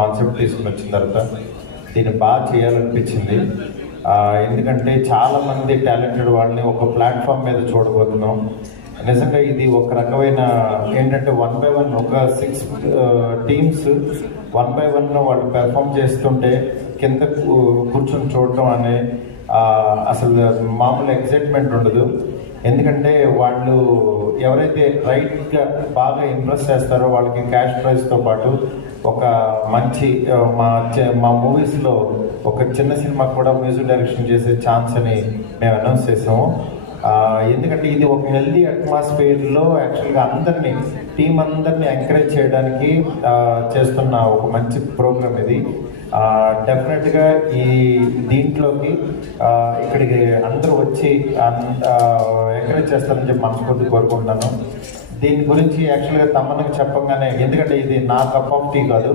Concept తీసుకుని వచ్చిన తర్వాత దీన్ని బాగా చేయాలనిపించింది. ఎందుకంటే చాలామంది టాలెంటెడ్ వాళ్ళని ఒక ప్లాట్ఫామ్ మీద చూడబోతున్నాం. నిజంగా ఇది ఒక రకమైన ఏంటంటే 1 by 1 ఒక 6 టీమ్స్ 1 by 1 వాళ్ళు పెర్ఫామ్ చేస్తుంటే కింద కూర్చొని చూడటం అనే అసలు మామూలు ఎగ్జైట్మెంట్ ఉండదు. ఎందుకంటే వాళ్ళు ఎవరైతే రైట్గా బాగా ఇంప్రెస్ చేస్తారో వాళ్ళకి క్యాష్ ప్రైజ్తో పాటు ఒక మంచి మా మూవీస్లో ఒక చిన్న సినిమా కూడా మ్యూజిక్ డైరెక్షన్ చేసే ఛాన్స్ అని మేము అనౌన్స్ చేసాము. ఎందుకంటే ఇది ఒక హెల్దీ అట్మాస్ఫియర్లో యాక్చువల్గా టీం అందరినీ ఎంకరేజ్ చేయడానికి చేస్తున్న ఒక మంచి ప్రోగ్రామ్ ఇది. డెఫినెట్గా దీంట్లోకి ఇక్కడికి అందరూ వచ్చి ఎంకరేజ్ చేస్తారని చెప్పి మనస్ఫూర్తి కోరుకుంటున్నాను. దీని గురించి యాక్చువల్గా తమన్నకి చెప్పగానే, ఎందుకంటే ఇది నా కప్ ఆఫ్ టీ కాదు.